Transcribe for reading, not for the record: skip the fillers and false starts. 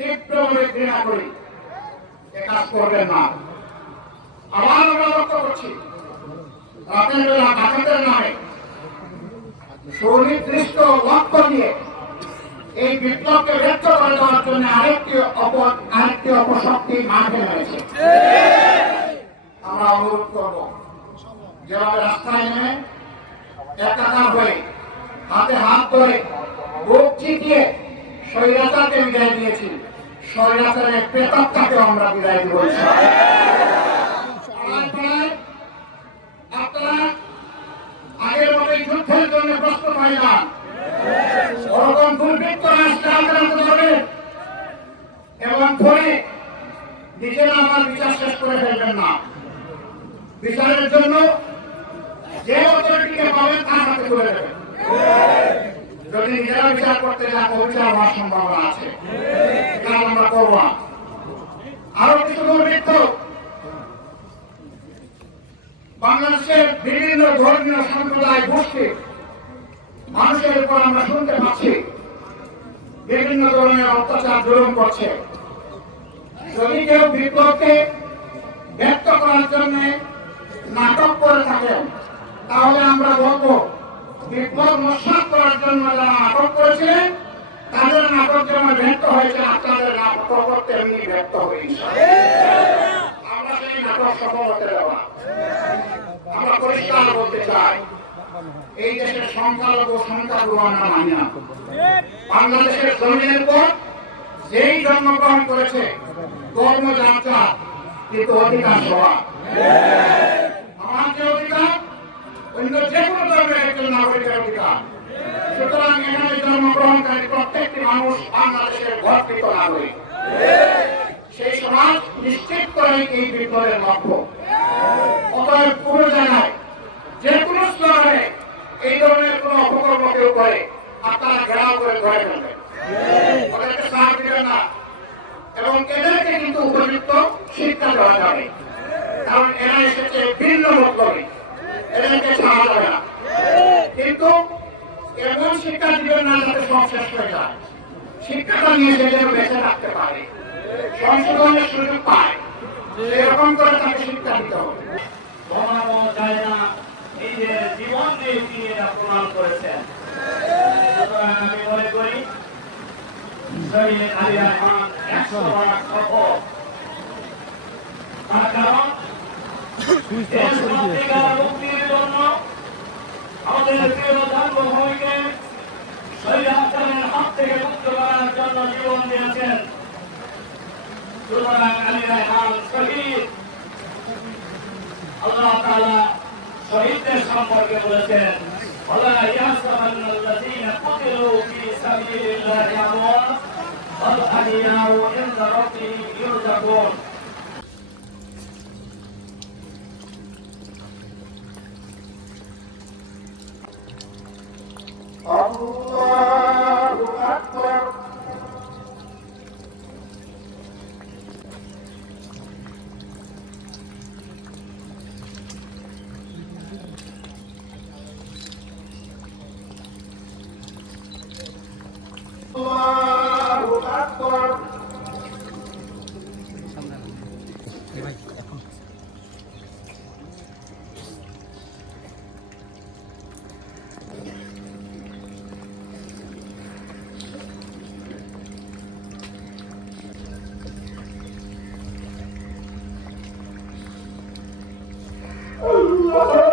তীব্রভাবে ঘৃণা করি, এ কাজ করবেন না। আবার আমরা লক্ষ্য করছি রাতের বেলা ডাকাতের নামে সুনির্দিষ্ট লক্ষ্য নিয়ে এই বিপ্লবকে ব্যর্থ করে দেওয়ার জন্য আরেকটি অপশক্তি মাঠে নেমেছে। আমরা অনুরোধ করব, যেভাবে রাস্তায় নেমে একাকার হয়ে হাতে হাত ধরে বুক চিতিয়ে স্বৈরাচারকে বিদায় দিয়েছি, স্বৈরাচারের প্রেতাত্মাকে আমরা বিদায় দিব। আপনারা আগের মতো যুদ্ধের জন্য প্রস্তুত হয় না, ওরকম দুর্বৃত্ত রাষ্ট্রে আক্রান্ত হবে এবং পরে নিজেরা আমার বিচার শেষ করে ফেলবেন না। বিচারের জন্য যে অথরিটিকে পাবেন তার হাতে তুলে দেবেন। যদি নিজেরা বিচার করতে যান, অবিচার হওয়ার সম্ভাবনা আছে, কারণ আমরা করব না। আরো কিছু দুর্বৃত্ত বাংলাদেশের বিভিন্ন ধর্মীয় সম্প্রদায় গোষ্ঠী মানুষের উপর আমরা শুনতে পাচ্ছি বিভিন্ন ধরনের অত্যাচার জুলুম করছে। যদি কেউ বিপ্লবকে ব্যক্ত করার জন্য নাটক করে থাকেন, তাহলে আমরা বলবো বিপ্লব নস্যাৎ করার জন্য যারা নাটক করেছিলেন তাদের নাটক যেমন ব্যক্ত হয়েছে, আপনাদের নাটক করতে এমনি ব্যক্ত হয়েছে। আমরা সেই নাটক সফল হতে দেব না। আমরা পরিষ্কার বলতে চাই, এই দেশের সংখ্যালঘু সংখ্যাগুরু আমরা মানি না। বাংলাদেশের জমিনের পর যেই জন্মগ্রহণ করেছে ধর্ম যাত্রা, কিন্তু অধিকার সভা আমার যে অধিকার অন্য যে কোনো ধর্মের একজন নাগরিকের অধিকার। সুতরাং এখানে জন্মগ্রহণকারী প্রত্যেকটি মানুষ বাংলাদেশের গর্বিত নাগরিক। সেই সমাজ নিশ্চিত করে এই বিপ্লবের লক্ষ্য। অতএব পুরো জায়গায় যে কোনো স্তরে এই ধরনের কোন অপকর্ম কেউ করে আপনারা ঘেরাও করে ধরে ফেলবেন, ওদেরকে সাথ দিবেন না এবং এদেরকে কিন্তু উপযুক্ত শিক্ষা দেওয়া যাবে। কারণ এরা এসেছে ভিন্ন মতলবে, এদেরকে ছাড়া যাবে না। কিন্তু এমন শিক্ষা দিবেন না যাতে সব শেষ হয়ে যায়। শিক্ষাটা নিয়ে সে যেন বেঁচে রাখতে পারে, সংশোধনের সুযোগ পায়, এরকম করে তাকে শিক্ষা দিতে হবে। কমানো যায় না, নিজের জীবন দিয়ে তিনি এটা প্রমাণ করেছেন। সুতরাং আমি মনে করি শহীদ আলী রহমান 100 সফল। তার কারণ মুক্তির জন্য আমাদের প্রিয় জন্মভূমিকে স্বৈরাচারের হাত থেকে মুক্ত করার জন্য জীবন দিয়েছেন। সুতরাং আলী রহমান শহীদ। আল্লাহ তাআলা শহীদদের সম্পর্কে বলেছেন, ওয়ালা ইয়াহসাবান্নাল্লাযীনা কুতিলু ফী সাবিলিল্লাহি আমওয়াত বাল আহইয়াউ ইনদা রাব্বিহিম ইরযাকুন। আল্লাহু আকবার। আল্লাহু আকবার। Allah